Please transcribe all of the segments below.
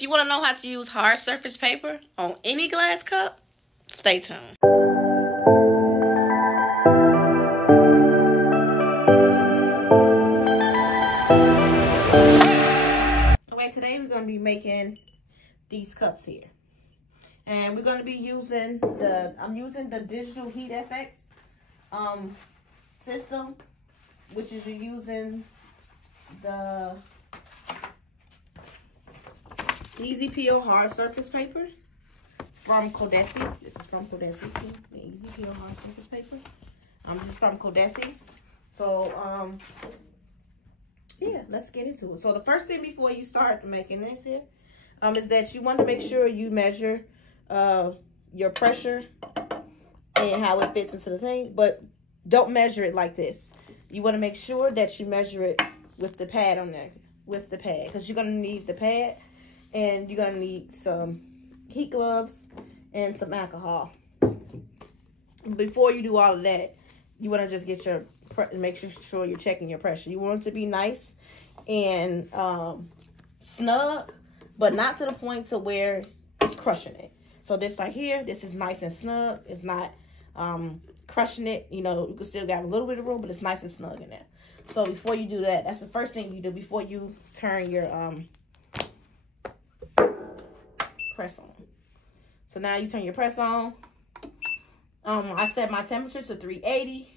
If you want to know how to use hard surface paper on any glass cup, stay tuned. Okay, today we're going to be making these cups here. And we're going to be using I'm using the Digital Heat FX system, which is you're using the Easy Peel hard surface paper from Codesi. This is from Codesi, the Easy Peel hard surface paper. This is from Codesi. So, yeah, let's get into it. So the first thing before you start making this here, is that you want to make sure you measure your pressure and how it fits into the thing, but don't measure it like this. You want to make sure that you measure it with the pad on there, with the pad, because you're going to need the pad, and you're going to need some heat gloves and some alcohol. Before you do all of that, you want to just get your, make sure you're checking your pressure. You want it to be nice and snug, but not to the point to where it's crushing it. So this right here, this is nice and snug. It's not crushing it. You know, you can still got a little bit of room, but it's nice and snug in there. So before you do that, that's the first thing you do before you turn your press on. So now you turn your press on. I set my temperature to 380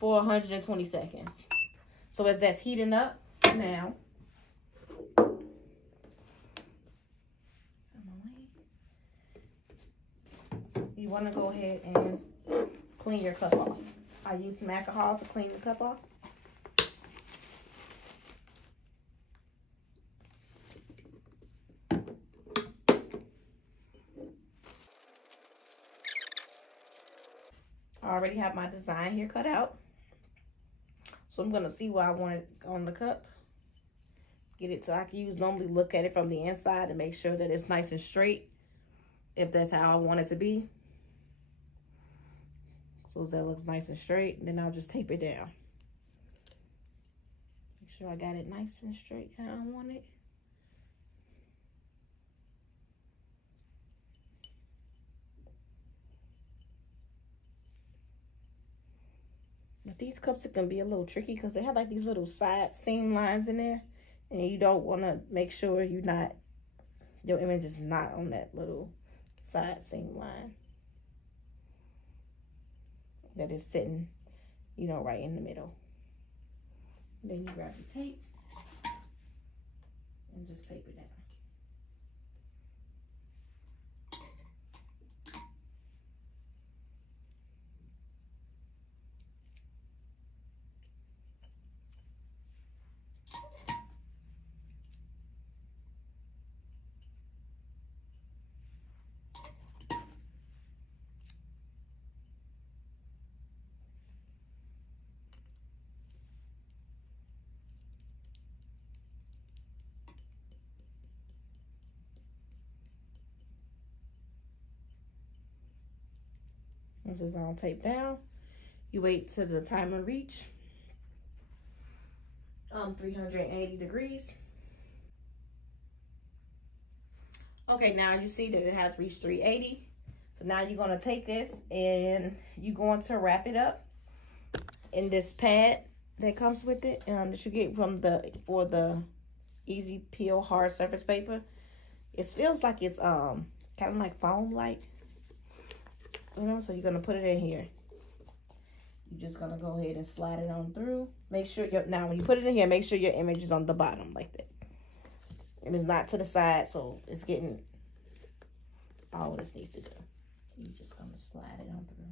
for 120 seconds. So as that's heating up now, you want to go ahead and clean your cup off. I use some alcohol to clean the cup off. I already have my design here cut out. So I'm going to see what I want it on the cup. Get it so I can normally look at it from the inside and make sure that it's nice and straight, if that's how I want it to be. So that looks nice and straight, and then I'll just tape it down. Make sure I got it nice and straight how I want it. With these cups, it can be a little tricky because they have like these little side seam lines in there, and you don't want to make sure your image is not on that little side seam line that is sitting, you know, right in the middle. And then you grab the tape and just tape it down. Once it's all taped down, you wait till the timer reach 380 degrees. Okay, now you see that it has reached 380. So now you're going to take this and you're going to wrap it up in this pad that comes with it, that you get from for the Easy Peel hard surface paper. It feels like it's kind of like foam like. You know, so you're going to put it in here. You're just going to go ahead and slide it on through. Make sure now when you put it in here, make sure your image is on the bottom like that. And it's not to the side, so it's getting all this needs to do. You're just going to slide it on through.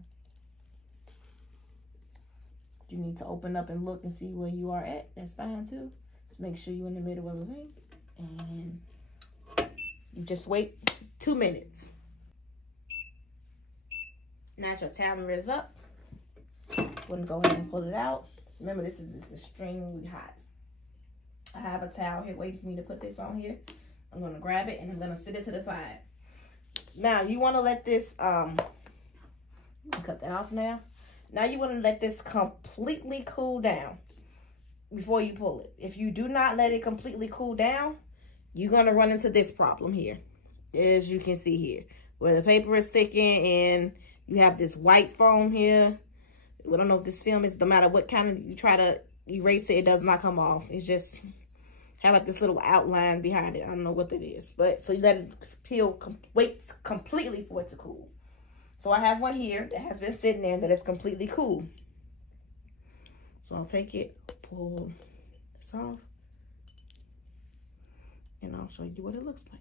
You need to open up and look and see where you are at. That's fine too. Just make sure you're in the middle of the thing. And you just wait 2 minutes. Now that your timer is up, I'm going to go ahead and pull it out. Remember, this is extremely hot. I have a towel here waiting for me to put this on here. I'm going to grab it and I'm going to sit it to the side. Now, you want to let this, cut that off now. Now, you want to let this completely cool down before you pull it. If you do not let it completely cool down, you're going to run into this problem here, as you can see here, where the paper is sticking and you have this white foam here. I don't know if this film is, no matter what kind of, you try to erase it, it does not come off. It's just have like this little outline behind it. I don't know what that is. But so you let it peel, wait completely for it to cool. So I have one here that has been sitting there that is completely cool. So I'll take it, pull this off, and I'll show you what it looks like.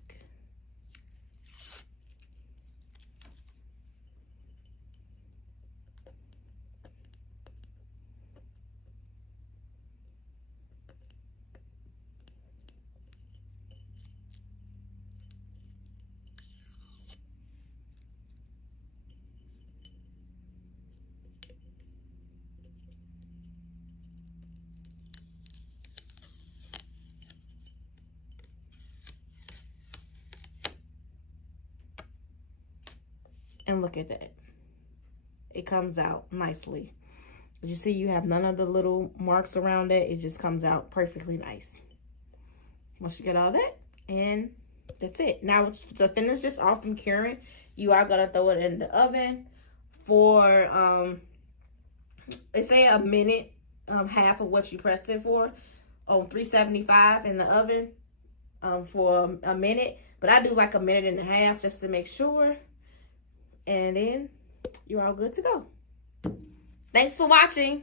And look at that. It comes out nicely. As you see, you have none of the little marks around it. It just comes out perfectly nice. Once you get all that, and that's it. Now, to finish this off from curing, you are going to throw it in the oven for, let's say a minute, half of what you pressed it for, on 375 in the oven for a minute. But I do like a minute and a half just to make sure. And then you're all good to go. Thanks for watching.